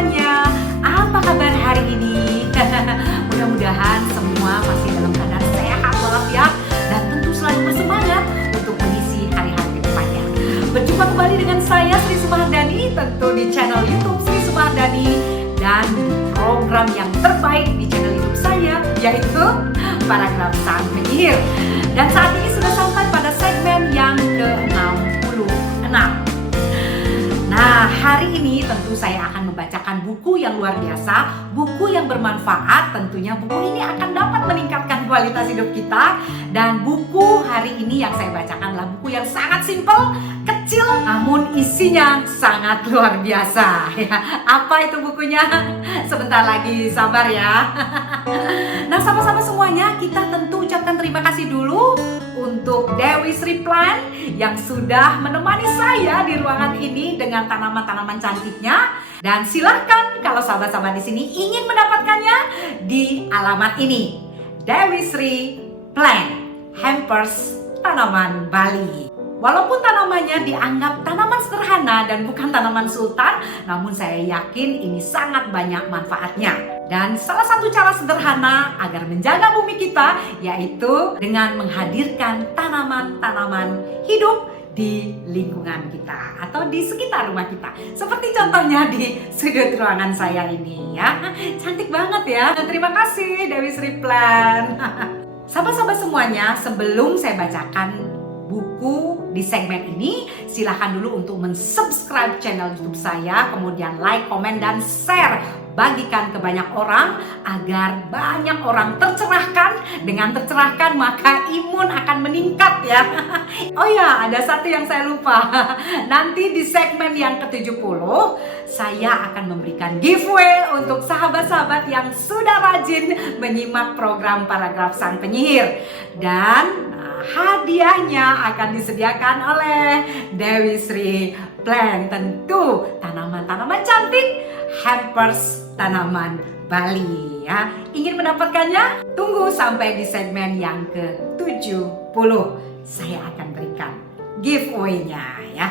semuanya. Apa kabar hari ini? Mudah-mudahan semua masih dalam keadaan sehat walafiat dan tentu selalu bersemangat untuk mengisi hari-hari ke depannya. Berjumpa kembali dengan saya Sri Sumardani, tentu di channel YouTube Sri Sumardani dan program yang terbaik di channel YouTube saya, yaitu Paragraf Sang Penyihir. Dan saat ini sudah sampai pada segmen yang ke-66. Nah, hari ini tentu saya akan membacakan buku yang luar biasa, buku yang bermanfaat. Tentunya buku ini akan dapat meningkatkan kualitas hidup kita. Dan buku hari ini yang saya bacakan adalah buku yang sangat simpel, kecil, namun isinya sangat luar biasa. Apa itu bukunya? Sebentar lagi, sabar ya. Nah, sama-sama semuanya kita tentu ucapkan terima kasih dulu untuk Dewi Sri Plan yang sudah menemani saya di ruangan ini dengan tanaman-tanaman cantiknya. Dan silahkan kalau sahabat-sahabat di sini ingin mendapatkannya di alamat ini, Dewi Sri Plan Hampers Tanaman Bali. Walaupun tanamannya dianggap tanaman sederhana dan bukan tanaman sultan, namun saya yakin ini sangat banyak manfaatnya. Dan salah satu cara sederhana agar menjaga bumi kita yaitu dengan menghadirkan tanaman-tanaman hidup di lingkungan kita atau di sekitar rumah kita. Seperti contohnya di sudut ruangan saya ini ya. Cantik banget ya. Dan terima kasih Dewi Sri Plan. Sahabat-sahabat semuanya, sebelum saya bacakan buku di segmen ini, silahkan dulu untuk mensubscribe channel YouTube saya, kemudian like, komen, dan share. Bagikan ke banyak orang agar banyak orang tercerahkan. Dengan tercerahkan maka imun akan meningkat ya. Oh ya, ada satu yang saya lupa. Nanti di segmen yang ke-70 saya akan memberikan giveaway untuk sahabat-sahabat yang sudah rajin menyimak program Paragraf Sang Penyihir. Dan hadiahnya akan disediakan oleh Dewi Sri Plan, tentu tanaman-tanaman cantik hampers tanaman Bali ya. Ingin mendapatkannya? Tunggu sampai di segmen yang ke-70. Saya akan berikan giveaway-nya ya.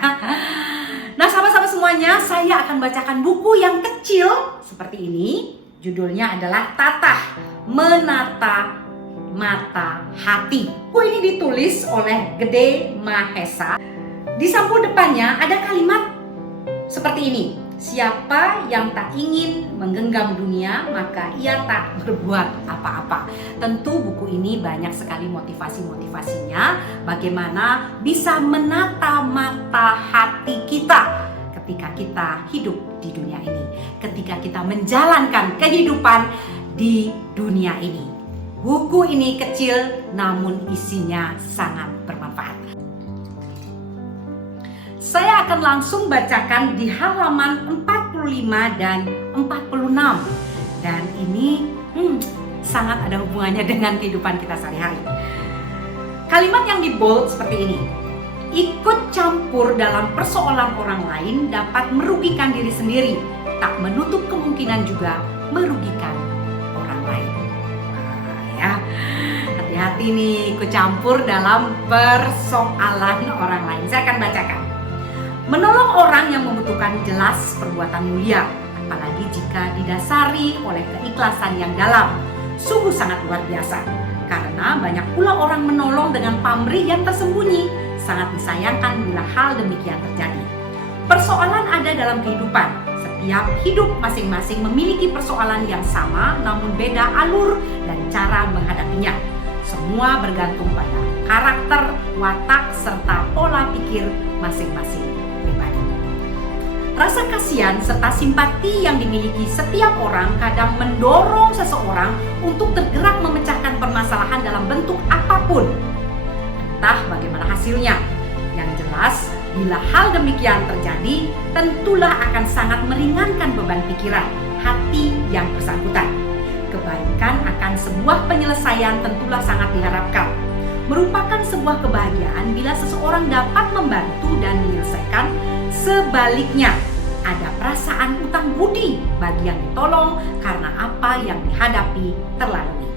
Nah, sahabat-sahabat semuanya, saya akan bacakan buku yang kecil seperti ini. Judulnya adalah Tatah Menata Mata Hati. Buku ini ditulis oleh Gede Mahesa. Di sampul depannya ada kalimat seperti ini: siapa yang tak ingin menggenggam dunia, maka ia tak berbuat apa-apa. Tentu buku ini banyak sekali motivasi-motivasinya, bagaimana bisa menata mata hati kita ketika kita hidup di dunia ini, ketika kita menjalankan kehidupan di dunia ini. Buku ini kecil namun isinya sangat bermanfaat. Saya akan langsung bacakan di halaman 45 dan 46. Dan ini sangat ada hubungannya dengan kehidupan kita sehari-hari. Kalimat yang di bold seperti ini: ikut campur dalam persoalan orang lain dapat merugikan diri sendiri, tak menutup kemungkinan juga merugikan orang lain. Ya, hati-hati nih ikut campur dalam persoalan orang lain. Saya akan bacakan. Menolong orang yang membutuhkan jelas perbuatan mulia, apalagi jika didasari oleh keikhlasan yang dalam. Sungguh sangat luar biasa, karena banyak pula orang menolong dengan pamrih yang tersembunyi. Sangat disayangkan bila hal demikian terjadi. Persoalan ada dalam kehidupan. Setiap hidup masing-masing memiliki persoalan yang sama, namun beda alur dan cara menghadapinya. Semua bergantung pada karakter, watak, serta pola pikir masing-masing pribadi. Rasa kasihan serta simpati yang dimiliki setiap orang kadang mendorong seseorang untuk tergerak memecahkan permasalahan dalam bentuk apapun. Entah bagaimana hasilnya. Yang jelas, bila hal demikian terjadi, tentulah akan sangat meringankan beban pikiran, hati yang bersangkutan. Kebaikan akan sebuah penyelesaian tentulah sangat diharapkan. Merupakan sebuah kebahagiaan bila seseorang dapat membantu dan menyelesaikan. Sebaliknya, ada perasaan utang budi bagi yang ditolong karena apa yang dihadapi terlalui.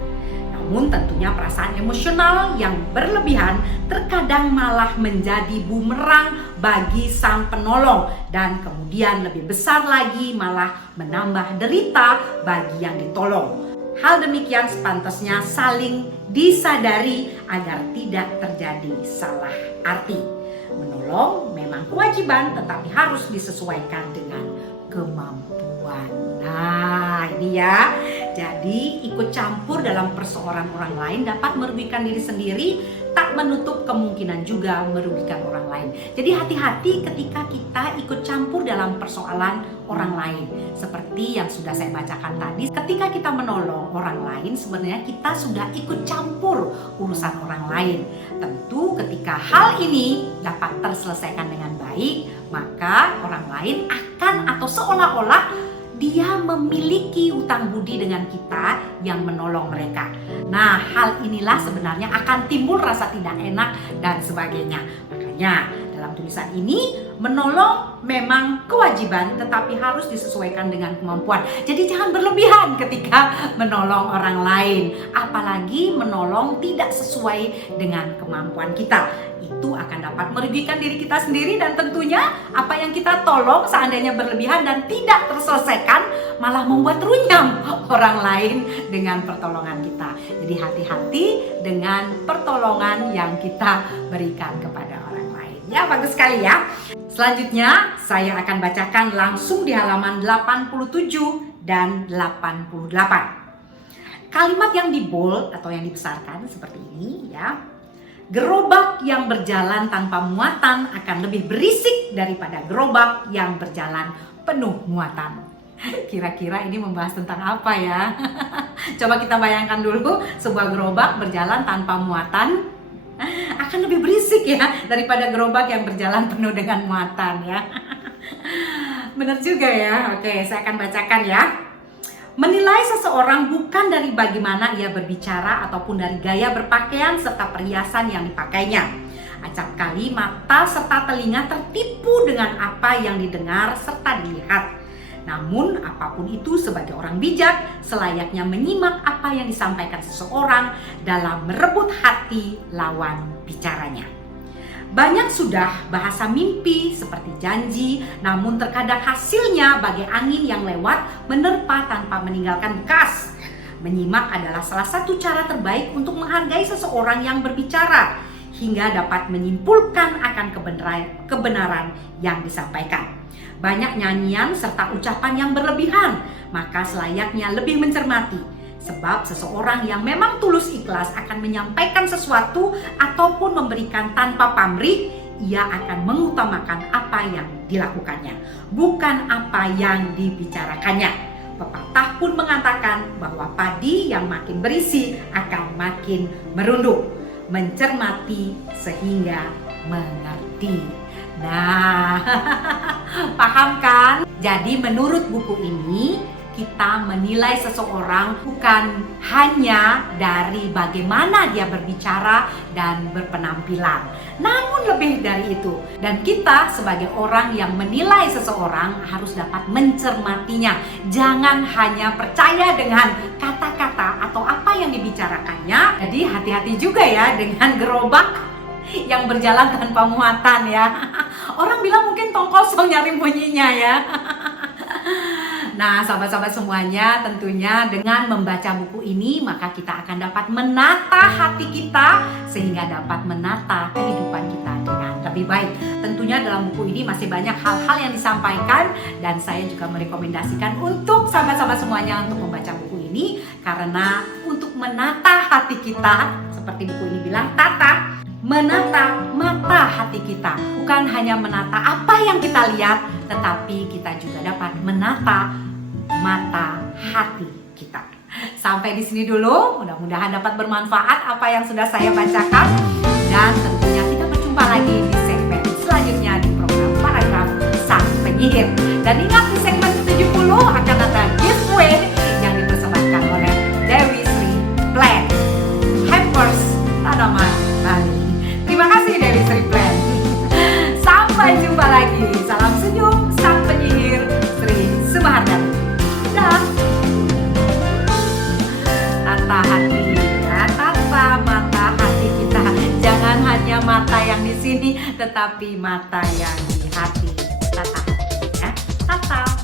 Namun tentunya perasaan emosional yang berlebihan terkadang malah menjadi bumerang bagi sang penolong, dan kemudian lebih besar lagi malah menambah derita bagi yang ditolong. Hal demikian sepantasnya saling disadari agar tidak terjadi salah arti. Menolong memang kewajiban, tetapi harus disesuaikan dengan kemampuan. Nah, ini ya. Jadi ikut campur dalam persoalan orang lain dapat merugikan diri sendiri, tak menutup kemungkinan juga merugikan orang lain. Jadi hati-hati ketika kita ikut campur dalam persoalan orang lain. Seperti yang sudah saya bacakan tadi, ketika kita menolong orang lain sebenarnya kita sudah ikut campur urusan orang lain. Tentu ketika hal ini dapat terselesaikan dengan baik, maka orang lain akan atau seolah-olah dia memiliki hutang budi dengan kita yang menolong mereka. Nah, hal inilah sebenarnya akan timbul rasa tidak enak dan sebagainya. Makanya dalam tulisan ini, menolong memang kewajiban tetapi harus disesuaikan dengan kemampuan. Jadi jangan berlebihan ketika menolong orang lain, apalagi menolong tidak sesuai dengan kemampuan kita. Itu akan dapat merugikan diri kita sendiri, dan tentunya apa yang kita tolong seandainya berlebihan dan tidak terselesaikan malah membuat runyam orang lain dengan pertolongan kita. Jadi hati-hati dengan pertolongan yang kita berikan kepada orang lain. Ya, bagus sekali ya. Selanjutnya saya akan bacakan langsung di halaman 87 dan 88. Kalimat yang di bold atau yang dibesarkan seperti ini ya. Gerobak yang berjalan tanpa muatan akan lebih berisik daripada gerobak yang berjalan penuh muatan. Kira-kira ini membahas tentang apa ya? Coba kita bayangkan dulu, sebuah gerobak berjalan tanpa muatan akan lebih berisik ya daripada gerobak yang berjalan penuh dengan muatan ya. Benar juga ya. Oke, saya akan bacakan ya. Menilai seseorang bukan dari bagaimana ia berbicara ataupun dari gaya berpakaian serta perhiasan yang dipakainya. Acap kali mata serta telinga tertipu dengan apa yang didengar serta dilihat. Namun apapun itu, sebagai orang bijak selayaknya menyimak apa yang disampaikan seseorang dalam merebut hati lawan bicaranya. Banyak sudah bahasa mimpi seperti janji, namun terkadang hasilnya bagai angin yang lewat menerpa tanpa meninggalkan bekas. Menyimak adalah salah satu cara terbaik untuk menghargai seseorang yang berbicara, hingga dapat menyimpulkan akan kebenaran yang disampaikan. Banyak nyanyian serta ucapan yang berlebihan, maka selayaknya lebih mencermati. Sebab seseorang yang memang tulus ikhlas akan menyampaikan sesuatu ataupun memberikan tanpa pamrih, ia akan mengutamakan apa yang dilakukannya, bukan apa yang dibicarakannya. Pepatah pun mengatakan bahwa padi yang makin berisi akan makin merunduk. Mencermati sehingga mengerti. Nah, paham kan? Jadi menurut buku ini, kita menilai seseorang bukan hanya dari bagaimana dia berbicara dan berpenampilan, namun lebih dari itu. Dan kita sebagai orang yang menilai seseorang harus dapat mencermatinya. Jangan hanya percaya dengan kata-kata atau apa yang dibicarakannya. Jadi hati-hati juga ya dengan gerobak yang berjalan tanpa muatan ya. Orang bilang mungkin tong kosong nyari bunyinya ya. Nah, sahabat-sahabat semuanya, tentunya dengan membaca buku ini maka kita akan dapat menata hati kita sehingga dapat menata kehidupan kita dengan lebih baik. Tentunya dalam buku ini masih banyak hal-hal yang disampaikan, dan saya juga merekomendasikan untuk sahabat-sahabat semuanya untuk membaca buku ini, karena untuk menata hati kita, seperti buku ini bilang, menata mata hati kita. Bukan hanya menata apa yang kita lihat, tetapi kita juga dapat menata mata hati kita. Sampai di sini dulu, mudah-mudahan dapat bermanfaat apa yang sudah saya bacakan, dan tentunya kita berjumpa lagi di segmen selanjutnya di program Paragraf Sang Penyihir. Dan ingat, di segmen ke-70 akan ada giveaway yang dipersembahkan oleh Dewi Sri Plan, Hampers Tanaman Bali. Terima kasih Dewi Sri Plan. Sampai jumpa lagi. Salam senyum sang penyihir Sri Sumahardani. Dah. Tata hati ya. hanya mata yang di sini, tetapi mata yang di hati. Tata, ya, tata.